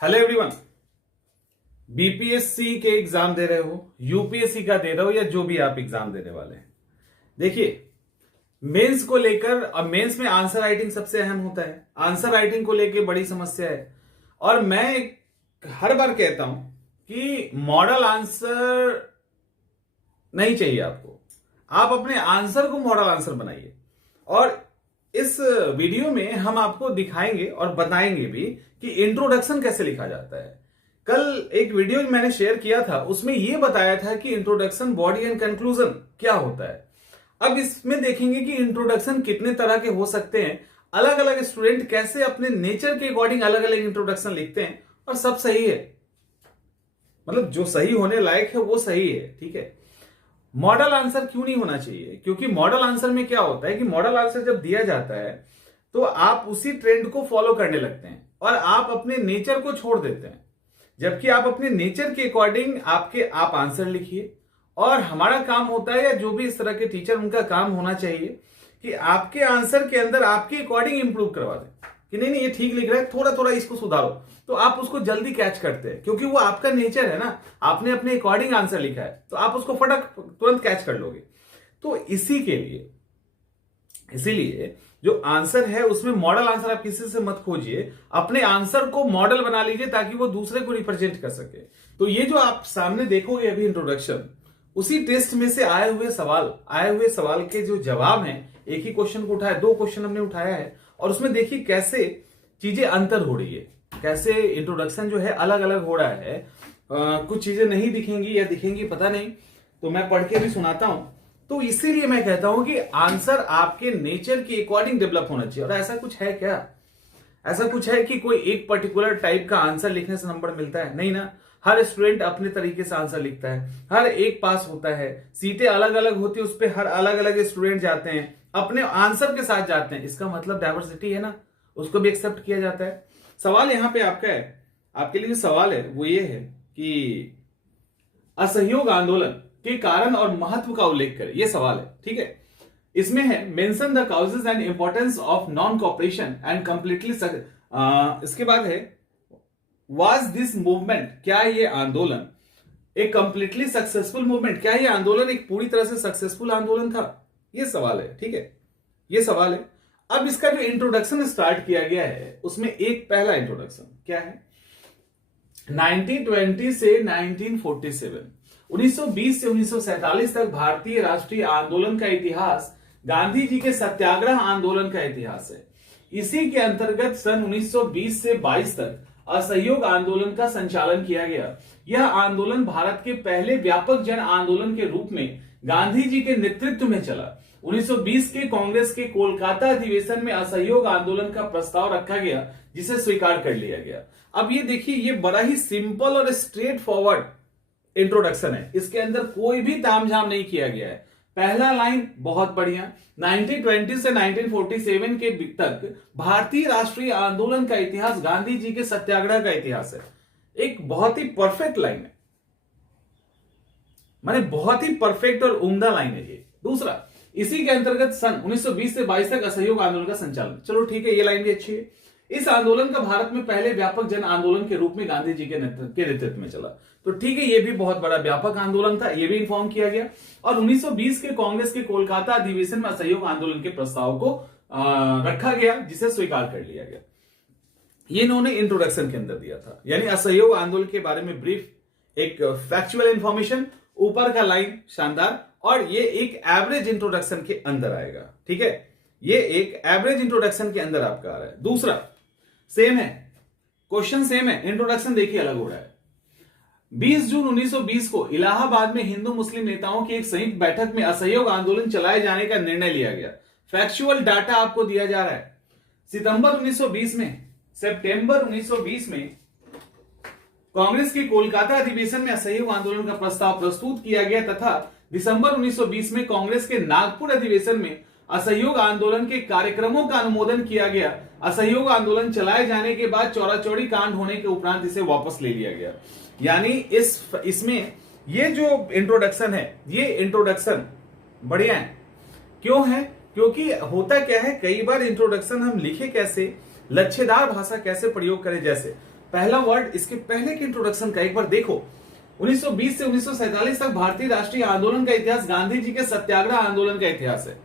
Hello everyone. BPSC के exam दे रहे हो, यूपीएससी का दे रहे हो या जो भी आप एग्जाम देने वाले हैं, देखिए मेंस को लेकर, अब मेंस में आंसर राइटिंग सबसे अहम होता है। आंसर राइटिंग को लेकर बड़ी समस्या है और मैं हर बार कहता हूं कि मॉडल आंसर नहीं चाहिए आपको। आप अपने आंसर को मॉडल आंसर बनाइए और इस वीडियो में हम आपको दिखाएंगे और बताएंगे भी कि इंट्रोडक्शन कैसे लिखा जाता है। कल एक वीडियो मैंने शेयर किया था, उसमें यह बताया था कि इंट्रोडक्शन, बॉडी एंड कंक्लूजन क्या होता है। अब इसमें देखेंगे कि इंट्रोडक्शन कितने तरह के हो सकते हैं, अलग अलग स्टूडेंट कैसे अपने नेचर के अकॉर्डिंग अलग अलग इंट्रोडक्शन लिखते हैं और सब सही है, मतलब जो सही होने लायक है वो सही है। ठीक है, मॉडल आंसर क्यों नहीं होना चाहिए? क्योंकि मॉडल आंसर में क्या होता है कि मॉडल आंसर जब दिया जाता है तो आप उसी ट्रेंड को फॉलो करने लगते हैं और आप अपने नेचर को छोड़ देते हैं, जबकि आप अपने नेचर के अकॉर्डिंग आप आंसर लिखिए। और हमारा काम होता है, या जो भी इस तरह के टीचर, उनका काम होना चाहिए कि आपके आंसर के अंदर आपके अकॉर्डिंग इंप्रूव करवा दें कि नहीं ये ठीक लिख रहा है, थोड़ा थोड़ा इसको सुधारो, तो आप उसको जल्दी कैच करते हैं क्योंकि वो आपका नेचर है ना। आपने अपने अकॉर्डिंग आंसर लिखा है तो आप उसको फटक तुरंत कैच कर लोगे। तो इसीलिए जो आंसर है उसमें मॉडल आंसर आप किसी से मत खोजिए, अपने आंसर को मॉडल बना लीजिए ताकि वो दूसरे को रिप्रेजेंट कर सके। तो ये जो आप सामने देखोगे अभी इंट्रोडक्शन, उसी टेस्ट में से आए हुए सवाल के जो जवाब हैं, एक ही क्वेश्चन को उठाया, 2 क्वेश्चन हमने उठाया है और उसमें देखिए कैसे चीजें अंतर हो रही है, कैसे इंट्रोडक्शन जो है अलग अलग हो रहा है। कुछ चीजें नहीं दिखेंगी या दिखेंगी पता नहीं, तो मैं पढ़ के भी सुनाता हूं। तो इसीलिए मैं कहता हूं कि आंसर आपके नेचर के अकॉर्डिंग डेवलप होना चाहिए। और ऐसा कुछ है क्या? ऐसा कुछ है कि कोई एक पर्टिकुलर टाइप का आंसर लिखने से नंबर मिलता है? नहीं ना। हर स्टूडेंट अपने तरीके से आंसर लिखता है, हर एक पास होता है, सीटें अलग अलग होती है, उस पर हर अलग अलग स्टूडेंट जाते हैं, अपने आंसर के साथ जाते हैं। इसका मतलब डाइवर्सिटी है ना, उसको भी एक्सेप्ट किया जाता है। सवाल यहां पे आपका है, आपके लिए जो सवाल है वो ये है कि असहयोग आंदोलन के कारण और महत्व का उल्लेख करें, ये सवाल है। ठीक है, इसमें है mention the causes and importance of non cooperation and completely. इसके बाद है वाज दिस मूवमेंट, क्या ये आंदोलन एक कंप्लीटली सक्सेसफुल मूवमेंट, क्या ये आंदोलन एक पूरी तरह से सक्सेसफुल आंदोलन था? ये सवाल है। ठीक है, ये सवाल है। अब इसका जो इंट्रोडक्शन स्टार्ट किया गया है उसमें एक पहला इंट्रोडक्शन क्या है, 1920 से 1947, 1920 से 1947 तक भारतीय राष्ट्रीय आंदोलन का इतिहास गांधी जी के सत्याग्रह आंदोलन का इतिहास है। इसी के अंतर्गत सन 1920 से 22 तक असहयोग आंदोलन का संचालन किया गया। यह आंदोलन भारत के पहले व्यापक जन आंदोलन के रूप में गांधी जी के नेतृत्व में चला। 1920 के कांग्रेस के कोलकाता अधिवेशन में असहयोग आंदोलन का प्रस्ताव रखा गया, जिसे स्वीकार कर लिया गया। अब ये देखिए, ये बड़ा ही सिंपल और स्ट्रेट फॉरवर्ड इंट्रोडक्शन है, इसके अंदर कोई भी तामझाम नहीं किया गया है। पहला लाइन बहुत बढ़िया, 1920 से 1947 के तक भारतीय राष्ट्रीय आंदोलन का इतिहास गांधी जी के सत्याग्रह का इतिहास है। एक बहुत ही परफेक्ट लाइन है, माने बहुत ही परफेक्ट और उम्दा लाइन है ये। दूसरा, इसी के अंतर्गत सन 1920 से 22 तक असहयोग आंदोलन का संचालन। चलो ठीक है, ये लाइन भी अच्छी है। इस आंदोलन का भारत में पहले व्यापक जन आंदोलन के रूप में गांधी जी के नेतृत्व में चला। तो ठीक है, ये भी बहुत बड़ा व्यापक आंदोलन था, ये भी इन्फॉर्म किया गया। और 1920 के कांग्रेस के कोलकाता अधिवेशन में असहयोग आंदोलन के प्रस्ताव को रखा गया, जिसे स्वीकार कर लिया गया। ये इन्होंने इंट्रोडक्शन के अंदर दिया था, यानी असहयोग आंदोलन के बारे में ब्रीफ एक फैक्चुअल इंफॉर्मेशन, ऊपर का लाइन शानदार, और ये एक एवरेज इंट्रोडक्शन के अंदर आएगा। ठीक है, ये एक एवरेज इंट्रोडक्शन के अंदर आपका आ रहा है। दूसरा सेम है, क्वेश्चन सेम है, इंट्रोडक्शन देखिए अलग हो रहा है। 20 जून 1920 को इलाहाबाद में हिंदू मुस्लिम नेताओं की एक संयुक्त बैठक में असहयोग आंदोलन चलाए जाने का निर्णय लिया गया। फैक्चुअल डाटा आपको दिया जा रहा है। सितंबर 1920 में कांग्रेस के कोलकाता अधिवेशन में असहयोग आंदोलन का प्रस्ताव प्रस्तुत किया गया तथा दिसंबर 1920 में कांग्रेस के नागपुर अधिवेशन में असहयोग आंदोलन के कार्यक्रमों का अनुमोदन किया गया। असहयोग आंदोलन चलाए जाने के बाद चौराचौड़ी कांड होने के उपरांत इसे वापस ले लिया गया। यानी इसमें ये जो इंट्रोडक्शन है, ये इंट्रोडक्शन बढ़िया है। क्यों है? क्योंकि होता क्या है, कई बार इंट्रोडक्शन हम लिखे कैसे, लच्छेदार भाषा कैसे प्रयोग करें। जैसे पहला वर्ड इसके पहले के इंट्रोडक्शन का एक बार देखो। 1920 से 1947 तक भारतीय राष्ट्रीय आंदोलन का इतिहास गांधी जी के सत्याग्रह आंदोलन का इतिहास है।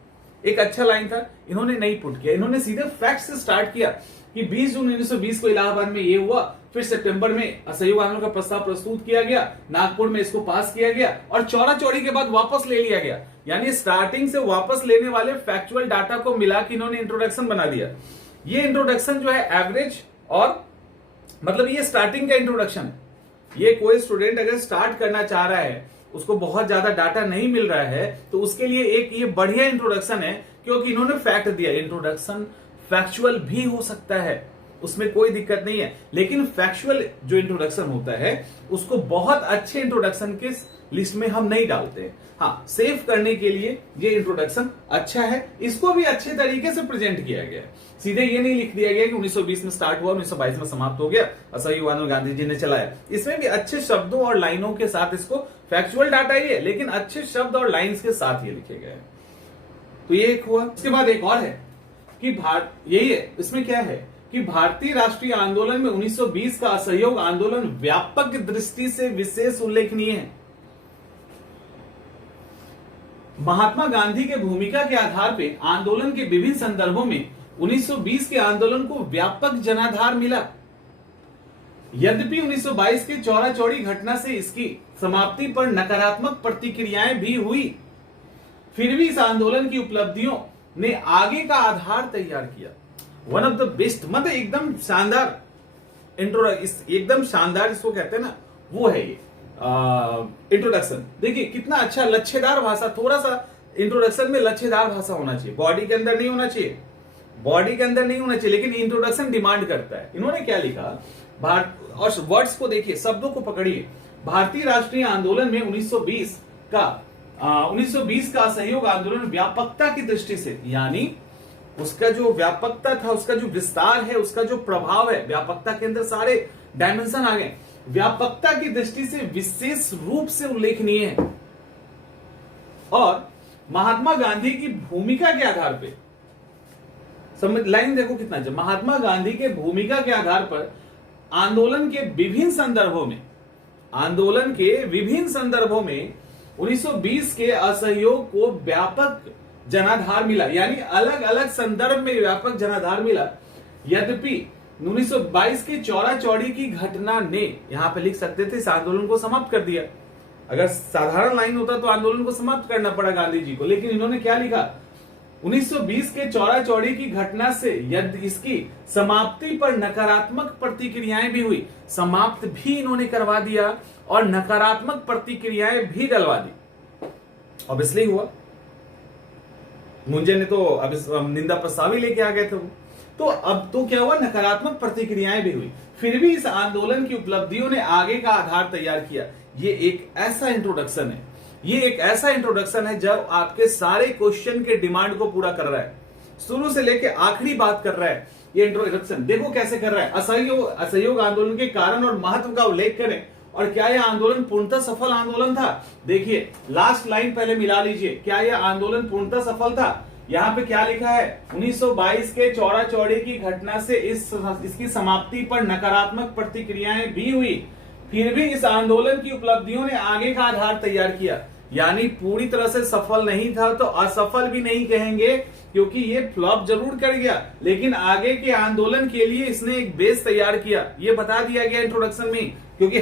एक अच्छा लाइन था, इन्होंने नहीं पुट किया, इन्होंने सीधे फैक्ट से स्टार्ट किया कि 20 जून 1920 को इलाहाबाद में ये हुआ, फिर सितंबर में असहयोग आंदोलन का प्रस्ताव प्रस्तुत किया गया, नागपुर में इसको पास किया गया और चौरा चौड़ी के बाद वापस ले लिया गया। यानी स्टार्टिंग से वापस लेने वाले फैक्चुअल डाटा को मिला के इन्होंने इंट्रोडक्शन बना दिया। ये इंट्रोडक्शन जो है एवरेज और मतलब ये स्टार्टिंग का इंट्रोडक्शन है। ये कोई स्टूडेंट अगर स्टार्ट करना चाह रहा है, उसको बहुत ज्यादा डाटा नहीं मिल रहा है, तो उसके लिए एक ये बढ़िया इंट्रोडक्शन है, क्योंकि इन्होंने फैक्ट दिया। इंट्रोडक्शन फैक्चुअल भी हो सकता है, उसमें कोई दिक्कत नहीं है, लेकिन फैक्चुअल जो इंट्रोडक्शन होता है उसको बहुत अच्छे इंट्रोडक्शन के लिस्ट में हम नहीं डालते। हाँ, सेव करने के लिए ये इंट्रोडक्शन अच्छा है, इसको भी अच्छे तरीके से प्रेजेंट किया गया। सीधे ये नहीं लिख दिया गया कि 1920 में स्टार्ट हुआ, 1922 में समाप्त हो गया, असहयोग आंदोलन गांधी जी ने चलाया। इसमें भी अच्छे शब्दों और लाइनों के साथ, इसको फैक्चुअल डाटा ही है लेकिन अच्छे शब्द और लाइन्स के साथ ये लिखे गए। तो ये एक हुआ। इसके बाद एक और है कि यही है, इसमें क्या है कि भारतीय राष्ट्रीय आंदोलन में 1920 का असहयोग आंदोलन व्यापक दृष्टि से विशेष उल्लेखनीय है। महात्मा गांधी के भूमिका के आधार पर आंदोलन के विभिन्न संदर्भों में 1920 के आंदोलन को व्यापक जनाधार मिला। यद्यपि 1922 के चौरा चौड़ी घटना से इसकी समाप्ति पर नकारात्मक प्रतिक्रियाएं भी हुई, फिर भी इस आंदोलन की उपलब्धियों ने आगे का आधार तैयार किया। वन ऑफ द बेस्ट, मतलब एकदम शानदार एकदम शानदार इसको कहते हैं ना, वो है ये इंट्रोडक्शन। देखिए कितना अच्छा लच्छेदार भाषा, थोड़ा सा इंट्रोडक्शन में लच्छेदार भाषा होना चाहिए, बॉडी के अंदर नहीं होना चाहिए, बॉडी के अंदर नहीं होना चाहिए, लेकिन इंट्रोडक्शन डिमांड करता है। इन्होंने क्या लिखा, और वर्ड्स को देखिए, शब्दों को पकड़िए। भारतीय राष्ट्रीय आंदोलन में 1920 का असहयोग आंदोलन व्यापकता की दृष्टि से, यानी उसका जो व्यापकता था, उसका जो विस्तार है, उसका जो प्रभाव है, व्यापकता के अंदर सारे डायमेंशन आ गए, व्यापकता की दृष्टि से विशेष रूप से उल्लेखनीय है। और महात्मा गांधी की भूमिका के आधार पर, लाइन देखो कितना अच्छा, महात्मा गांधी के भूमिका के आधार पर आंदोलन के विभिन्न संदर्भों में 1920 के असहयोग को व्यापक जनाधार मिला, यानी अलग अलग संदर्भ में व्यापक जनाधार मिला। यद्यपि 1922 के चौरा चौड़ी की घटना ने, यहां पे लिख सकते थे, इस आंदोलन को समाप्त कर दिया। अगर साधारण लाइन होता तो आंदोलन को समाप्त करना पड़ा गांधी जी को, लेकिन इन्होंने क्या लिखा, 1920 के चौरा चौड़ी की घटना से यदि इसकी समाप्ति पर नकारात्मक प्रतिक्रियाएं भी हुई, समाप्त भी इन्होंने करवा दिया और नकारात्मक प्रतिक्रियाएं भी डलवा दी। अब इसलिए हुआ, मुंजे ने तो अब इस निंदा प्रस्ताव ही लेके आ गए थे वो, तो अब तो क्या हुआ, नकारात्मक प्रतिक्रियाएं भी हुई, फिर भी इस आंदोलन की उपलब्धियों ने आगे का आधार तैयार किया। ये एक ऐसा इंट्रोडक्शन है, ये एक ऐसा इंट्रोडक्शन है जब आपके सारे क्वेश्चन के डिमांड को पूरा कर रहा है, शुरू से लेके आखिरी बात कर रहा है। ये इंट्रोडक्शन देखो कैसे कर रहा है, असहयोग आंदोलन के कारण और महत्व का उल्लेख करें, और क्या यह आंदोलन पूर्णतः सफल आंदोलन था। देखिए लास्ट लाइन पहले मिला लीजिए, क्या यह आंदोलन पूर्णतः सफल था। यहाँ पे क्या लिखा है, 1922 के चौरा चौड़ी की घटना से इसकी समाप्ति पर नकारात्मक प्रतिक्रियाएं भी हुई, फिर भी इस आंदोलन की उपलब्धियों ने आगे का आधार तैयार किया। यानी पूरी तरह से सफल नहीं था तो असफल भी नहीं कहेंगे, क्योंकि ये फ्लॉप जरूर कर गया, लेकिन आगे के आंदोलन के लिए इसने एक बेस तैयार किया। ये बता दिया गया इंट्रोडक्शन में, क्योंकि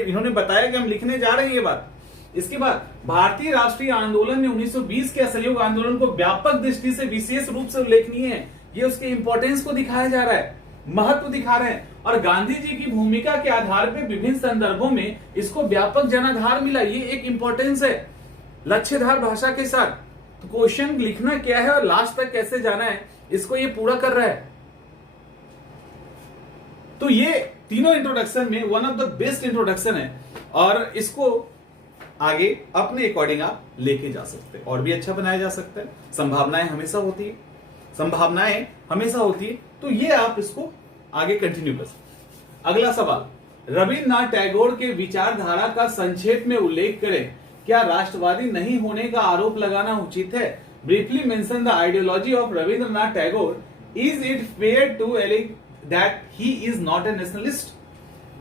इन्होंने बताया कि हम लिखने जा रहे हैं ये बात। इसके बाद भारतीय राष्ट्रीय आंदोलन में 1920 के असहयोग आंदोलन को व्यापक दृष्टि से विशेष रूप से उल्लेखनीय है। ये उसके इंपॉर्टेंस को दिखाया जा रहा है, महत्व दिखा रहे हैं, और गांधी जी की भूमिका के आधार पर विभिन्न संदर्भों में इसको व्यापक जनाधार मिला। ये एक इंपॉर्टेंस है लच्छेदार भाषा के साथ। तो क्वेश्चन लिखना क्या है और लास्ट तक कैसे जाना है, इसको ये पूरा कर रहा है। तो ये तीनों इंट्रोडक्शन में one of the best introduction है, और इसको आगे अपने अकॉर्डिंग आप लेके जा सकते हैं, और भी अच्छा बनाया जा सकता है। संभावनाएं हमेशा होती है, तो ये आप इसको आगे कंटिन्यू कर सकते। अगला सवाल, रविन्द्रनाथ टैगोर के विचारधारा का संक्षेप में उल्लेख करें। क्या राष्ट्रवादी नहीं होने का आरोप लगाना उचित है? Briefly mention the ideology of Rabindranath Tagore. Is it fair to allege that he is not a nationalist?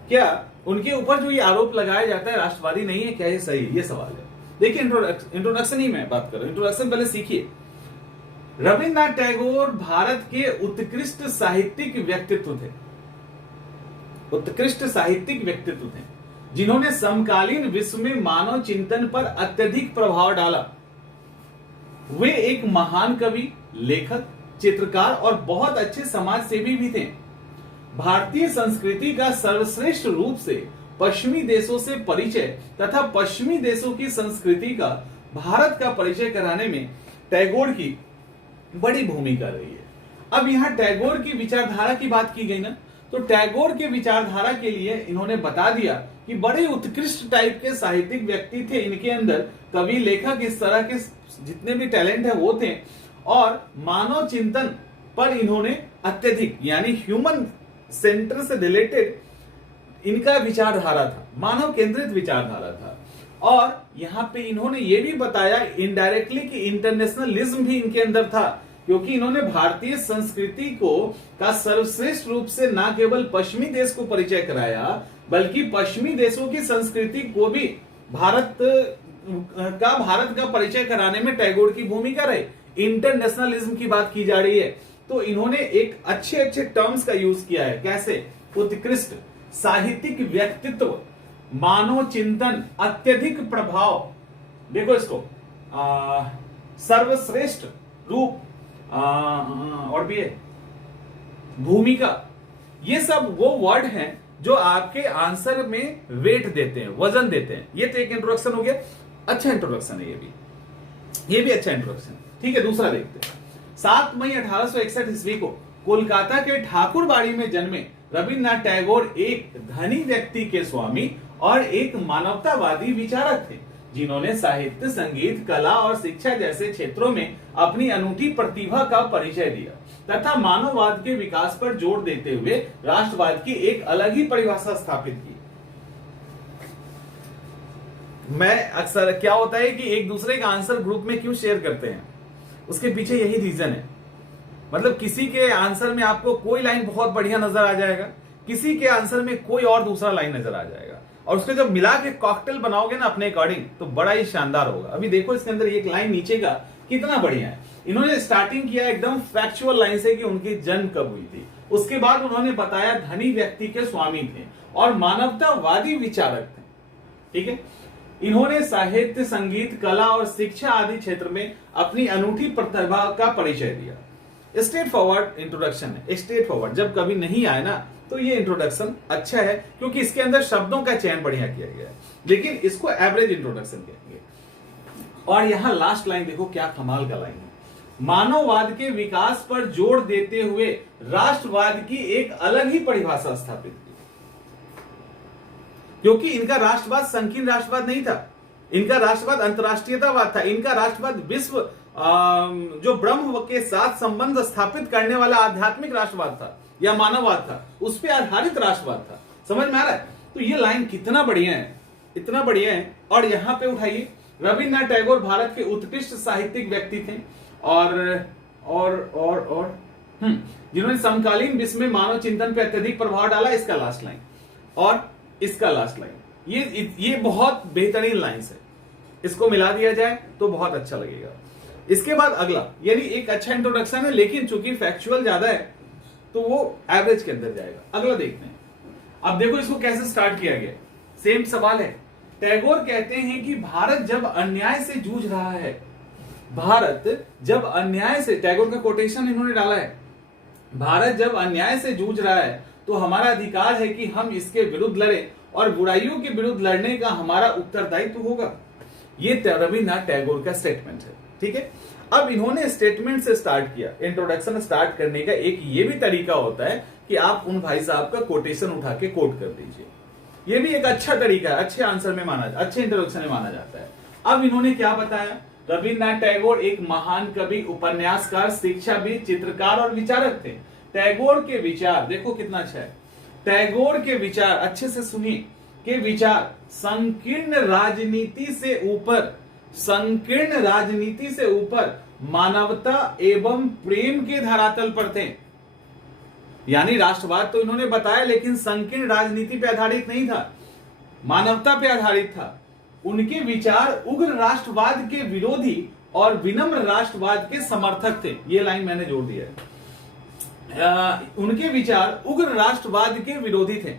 क्या उनके ऊपर जो ये आरोप लगाया जाता है राष्ट्रवादी नहीं है, क्या ये सही है? ये सवाल है। देखिए इंट्रोडक्शन ही मैं बात कर रहा हूं, इंट्रोडक्शन पहले सीखिए। रविन्द्रनाथ टैगोर भारत के उत्कृष्ट साहित्यिक व्यक्तित्व थे, उत्कृष्ट साहित्यिक व्यक्तित्व थे जिन्होंने समकालीन विश्व में मानव चिंतन पर अत्यधिक प्रभाव डाला। वे एक महान कवि, लेखक, चित्रकार और बहुत अच्छे समाज सेवी भी थे। भारतीय संस्कृति का सर्वश्रेष्ठ रूप से पश्चिमी देशों से परिचय तथा पश्चिमी देशों की संस्कृति का भारत का परिचय कराने में टैगोर की बड़ी भूमिका रही है। अब यहां टैगोर की विचारधारा की बात की गई ना, तो टैगोर के विचारधारा के लिए इन्होंने बता दिया कि बड़े उत्कृष्ट टाइप के साहित्यिक व्यक्ति थे, इनके अंदर कवि, लेखक, इस तरह के जितने भी टैलेंट है वो थे, और मानव चिंतन पर इन्होंने अत्यधिक यानी ह्यूमन सेंटर से रिलेटेड इनका विचारधारा था, मानव केंद्रित विचारधारा था। और यहां पे इन्होंने ये भी बताया इनडायरेक्टली कि इंटरनेशनलिज्म भी इनके अंदर था, क्योंकि इन्होंने भारतीय संस्कृति को का सर्वश्रेष्ठ रूप से न केवल पश्चिमी देश को परिचय कराया, बल्कि पश्चिमी देशों की संस्कृति को भी भारत का परिचय कराने में टैगोर की भूमिका रही। इंटरनेशनलिज्म की बात की जा रही है, तो इन्होंने एक अच्छे अच्छे टर्म्स का यूज किया है। कैसे? उत्कृष्ट साहित्यिक व्यक्तित्व, मानव चिंतन, अत्यधिक प्रभाव, देखो इसको सर्वश्रेष्ठ रूप, और भी है भूमिका, ये सब वो वर्ड हैं जो आपके आंसर में वेट देते हैं, वजन देते हैं। ये तो एक इंट्रोडक्शन हो गया, अच्छा इंट्रोडक्शन है ये भी अच्छा इंट्रोडक्शन। ठीक है, दूसरा देखते हैं। 7 मई 1861 ईस्वी को कोलकाता के ठाकुरबाड़ी में जन्मे रविन्द्रनाथ टैगोर एक धनी व्यक्ति के स्वामी और एक मानवतावादी विचारक थे, जिन्होंने साहित्य, संगीत, कला और शिक्षा जैसे क्षेत्रों में अपनी अनूठी प्रतिभा का परिचय दिया तथा मानववाद के विकास पर जोर देते हुए राष्ट्रवाद की एक अलग ही परिभाषा स्थापित की। मैं अक्सर क्या होता है कि एक दूसरे का आंसर ग्रुप में क्यों शेयर करते हैं, उसके पीछे यही रीजन है। मतलब किसी के आंसर में आपको कोई लाइन बहुत बढ़िया नजर आ जाएगा, किसी के आंसर में कोई और दूसरा लाइन नजर आ जाएगा, और उसको जब मिला के कॉकटेल बनाओगे ना अपने अकॉर्डिंग, तो बड़ा ही शानदार होगा। अभी देखो इसके अंदर एक लाइन नीचे का कितना बढ़िया है। इन्होंने स्टार्टिंग किया एकदम फैक्चुअल लाइन से कि उनकी जन्म कब हुई थी, उसके बाद उन्होंने बताया धनी व्यक्ति के स्वामी थे और मानवतावादी विचारक थे। ठीक है, इन्होंने साहित्य, संगीत, कला और शिक्षा आदि क्षेत्र में अपनी अनूठी प्रतिभा का परिचय दिया। स्ट्रेट फॉरवर्ड इंट्रोडक्शन है, स्ट्रेट फॉरवर्ड। जब कभी नहीं आए ना तो ये इंट्रोडक्शन अच्छा है, क्योंकि इसके अंदर शब्दों का चयन बढ़िया किया गया है, लेकिन इसको एवरेज इंट्रोडक्शन कहेंगे। और यहां लास्ट लाइन देखो क्या कमाल का लाइन है। मानववाद के विकास पर जोर देते हुए राष्ट्रवाद की एक अलग ही परिभाषा स्थापित की, क्योंकि इनका राष्ट्रवाद संकीर्ण राष्ट्रवाद नहीं था, इनका राष्ट्रवाद अंतरराष्ट्रीयतावाद था। इनका राष्ट्रवाद विश्व जो ब्रह्म के साथ संबंध स्थापित करने वाला आध्यात्मिक राष्ट्रवाद था या मानववाद था, उस पर आधारित राष्ट्रवाद था। समझ में आ रहा है? तो ये लाइन कितना बढ़िया है, इतना बढ़िया है। और यहां पे उठाइए, रविन्द्रनाथ टैगोर भारत के उत्कृष्ट साहित्यिक व्यक्ति थे और जिन्होंने समकालीन विश्व में मानव चिंतन पर अत्यधिक प्रभाव डाला। इसका लास्ट लाइन और इसका लास्ट लाइन, ये बहुत बेहतरीन लाइंस है, इसको मिला दिया जाए तो बहुत अच्छा लगेगा। इसके बाद अगला, यानी एक अच्छा इंट्रोडक्शन है, लेकिन चूंकि फैक्चुअल ज्यादा है तो वो एवरेज के अंदर जाएगा। अगला देखते हैं। अब देखो इसको कैसे स्टार्ट किया गया, सेम सवाल है। टैगोर कहते हैं कि भारत जब अन्याय से जूझ रहा है, भारत जब अन्याय से, टैगोर का कोटेशन इन्होंने डाला है, भारत जब अन्याय से जूझ रहा है तो हमारा अधिकार है कि हम इसके विरुद्ध लड़ें और बुराइयों के विरुद्ध लड़ने का हमारा उत्तरदायित्व होगा। ये रविन्द्रनाथ टैगोर का स्टेटमेंट है। ठीक है, अब इन्होंने स्टेटमेंट से स्टार्ट किया। इंट्रोडक्शन स्टार्ट करने का एक ये भी तरीका होता है कि आप उन भाई साहब का कोटेशन उठा के कोट कर दीजिए, ये भी एक अच्छा तरीका है, अच्छे आंसर में अच्छे इंट्रोडक्शन में माना जाता है। अब इन्होंने क्या बताया, रविन्द्रनाथ टैगोर एक महान कवि, उपन्यासकार, शिक्षाविद, चित्रकार और विचारक थे। टैगोर के विचार देखो कितना अच्छा है, टैगोर के विचार अच्छे से सुनिए, के विचार संकीर्ण राजनीति से ऊपर, संकीर्ण राजनीति से ऊपर मानवता एवं प्रेम के धरातल पर थे। यानी राष्ट्रवाद तो इन्होंने बताया, लेकिन संकीर्ण राजनीति पे आधारित नहीं था, मानवता पे आधारित था। उनके विचार उग्र राष्ट्रवाद के विरोधी और विनम्र राष्ट्रवाद के समर्थक थे। ये लाइन मैंने जोड़ दिया है। उनके विचार उग्र राष्ट्रवाद के विरोधी थे,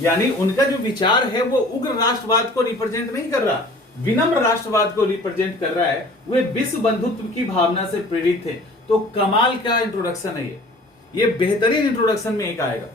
यानी उनका जो विचार है वो उग्र राष्ट्रवाद को रिप्रेजेंट नहीं कर रहा, विनम्र राष्ट्रवाद को रिप्रेजेंट कर रहा है। वे विश्व बंधुत्व की भावना से प्रेरित थे। तो कमाल का इंट्रोडक्शन है ये बेहतरीन इंट्रोडक्शन में एक आएगा।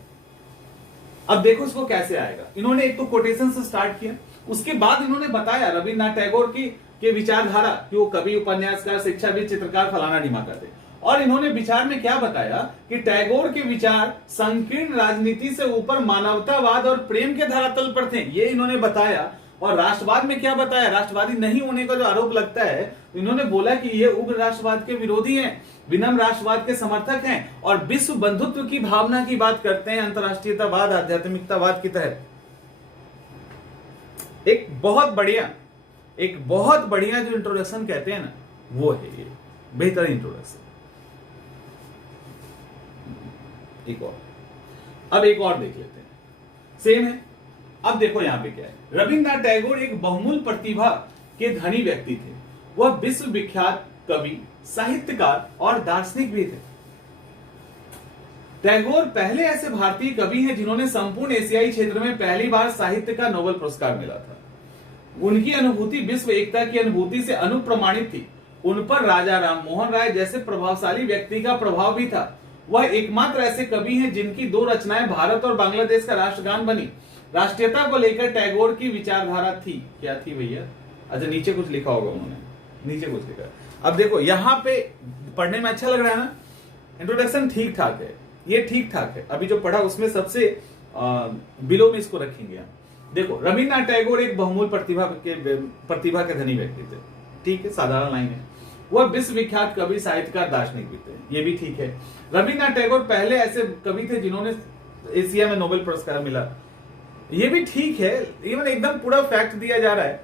अब देखो इसको कैसे आएगा। इन्होंने एक तो कोटेशन से स्टार्ट किया, उसके बाद इन्होंने बताया रविन्द्रनाथ टैगोर की के विचारधारा कि वो कवि, उपन्यासकार, शिक्षाविद, चित्रकार, फलाना ढिमाका थे। और इन्होंने विचार में क्या बताया कि टैगोर के विचार संकीर्ण राजनीति से ऊपर मानवतावाद और प्रेम के धरातल पर थे, ये इन्होंने बताया। और राष्ट्रवाद में क्या बताया, राष्ट्रवादी नहीं होने का जो आरोप लगता है, इन्होंने बोला कि ये उग्र राष्ट्रवाद के विरोधी हैं, विनम्र राष्ट्रवाद के समर्थक हैं और विश्व बंधुत्व की भावना की बात करते हैं अंतरराष्ट्रीयतावाद, आध्यात्मिकतावाद की तहत। एक बहुत बढ़िया जो इंट्रोडक्शन कहते हैं ना, वो है ये बेहतरीन इंट्रोडक्शन। अब एक और देख लेते हैं, सेम है। अब देखो यहां पे क्या है। रविन्द्रनाथ टैगोर एक बहुमूल्य प्रतिभा के धनी व्यक्ति थे। वह विश्व विख्यात कवि, साहित्यकार और दार्शनिक भी थे। टैगोर पहले ऐसे भारतीय कवि हैं जिन्होंने संपूर्ण एशियाई क्षेत्र में पहली बार साहित्य का नोबेल पुरस्कार मिला था। उनकी अनुभूति विश्व एकता की अनुभूति से अनुप्रमाणित थी। उन पर राजा राम मोहन राय जैसे प्रभावशाली व्यक्ति का प्रभाव भी था। वह एकमात्र ऐसे कवि हैं जिनकी दो रचनाएं भारत और बांग्लादेश का राष्ट्रगान बनी। राष्ट्रीयता को लेकर टैगोर की विचारधारा थी, क्या थी भैया? अच्छा, नीचे कुछ लिखा होगा उन्होंने, नीचे कुछ लिखा। अब देखो यहां पे पढ़ने में अच्छा लग रहा है ना, इंट्रोडक्शन ठीक ठाक है, ये ठीक ठाक है। अभी जो पढ़ा उसमें सबसे बिलो में इसको रखेंगे हम। देखो, रविन्द्रनाथ टैगोर एक बहुमूल्य प्रतिभा के धनी व्यक्ति थे, ठीक है, साधारण लाइन है। वह विश्व विख्यात कवि, साहित्यकार, दार्शनिक भी थे, ये भी ठीक है। रविन्द्रनाथ टैगोर पहले ऐसे कवि थे जिन्होंने एशिया में नोबेल पुरस्कार मिला, ये भी ठीक है। इवन एकदम पूरा फैक्ट दिया जा रहा है,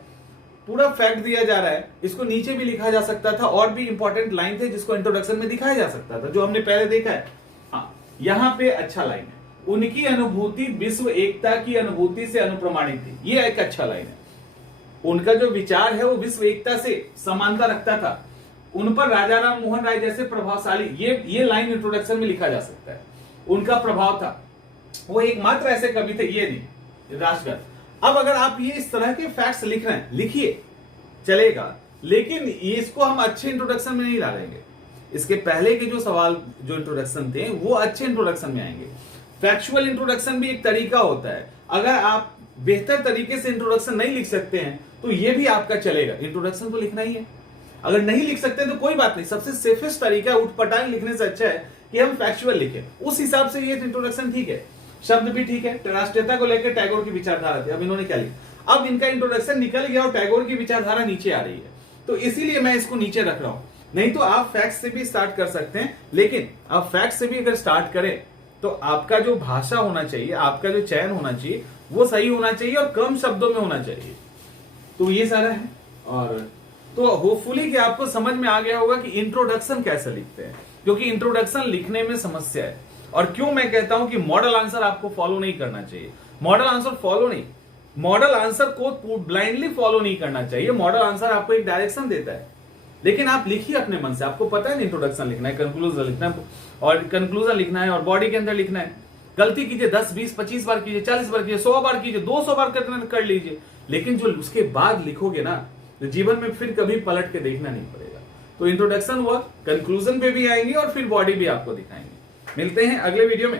पूरा फैक्ट दिया जा रहा है। इसको नीचे भी लिखा जा सकता था, और भी इंपॉर्टेंट लाइन थे जिसको इंट्रोडक्शन में दिखाया जा सकता था, जो हमने पहले देखा है। हाँ, यहां पे अच्छा लाइन है, उनकी अनुभूति विश्व एकता की अनुभूति से अनुप्रमाणित थी, ये एक अच्छा लाइन है। उनका जो विचार है वो विश्व एकता से समानता रखता था। उन पर राजा राम मोहन राय जैसे प्रभावशाली, ये लाइन इंट्रोडक्शन में लिखा जा सकता है। उनका प्रभाव था, वो एकमात्र ऐसे कवि थे, ये नहीं राष्ट्रगत। अब अगर आप ये इस तरह के फैक्ट्स लिख रहे हैं, लिखिए, चलेगा, लेकिन इसको हम अच्छे इंट्रोडक्शन में नहीं डालेंगे। इसके पहले के जो सवाल, जो इंट्रोडक्शन थे, वो अच्छे इंट्रोडक्शन में आएंगे। फैक्चुअल इंट्रोडक्शन भी एक तरीका होता है। अगर आप बेहतर तरीके से इंट्रोडक्शन नहीं लिख सकते हैं तो ये भी आपका चलेगा, इंट्रोडक्शन तो लिखना ही है। अगर नहीं लिख सकते तो कोई बात नहीं, सबसे सेफेस्ट तरीका उठपटांग लिखने से अच्छा है कि हम फैक्चुअल लिखें। उस हिसाब से ये इंट्रोडक्शन ठीक है, शब्द भी ठीक है। राष्ट्रीयता को लेकर टैगोर की विचारधारा थी। अब इन्होंने क्या लिखा, अब इनका इंट्रोडक्शन निकल गया और टैगोर की विचारधारा नीचे आ रही है, तो इसीलिए मैं इसको नीचे रख रहा हूं। नहीं तो आप फैक्ट से भी स्टार्ट कर सकते हैं, लेकिन आप फैक्ट से भी अगर स्टार्ट करें तो आपका जो भाषा होना चाहिए, आपका जो चयन होना चाहिए, वो सही होना चाहिए और कम शब्दों में होना चाहिए। तो ये सारा है। और तो होपफुली कि आपको समझ में आ गया होगा कि इंट्रोडक्शन कैसे लिखते हैं, क्योंकि इंट्रोडक्शन लिखने में समस्या है। और क्यों मैं कहता हूं कि मॉडल आंसर आपको फॉलो नहीं करना चाहिए। मॉडल आंसर फॉलो नहीं, मॉडल आंसर को ब्लाइंडली फॉलो नहीं करना चाहिए। मॉडल आंसर आपको एक डायरेक्शन देता है, लेकिन आप लिखिए अपने मन से। आपको पता है ना, इंट्रोडक्शन लिखना है, कंक्लूजन लिखना है, और कंक्लूजन लिखना है और बॉडी के अंदर लिखना है। गलती कीजिए 10, 20, 25 बार कीजिए, 40 बार कीजिए, 100 बार कीजिए, 200 बार कर लीजिए, लेकिन जो उसके बाद लिखोगे ना, तो जीवन में फिर कभी पलट के देखना नहीं पड़ेगा। तो इंट्रोडक्शन हुआ, कंक्लूजन पे भी आएंगे और फिर बॉडी भी आपको दिखाएंगे। मिलते हैं अगले वीडियो में।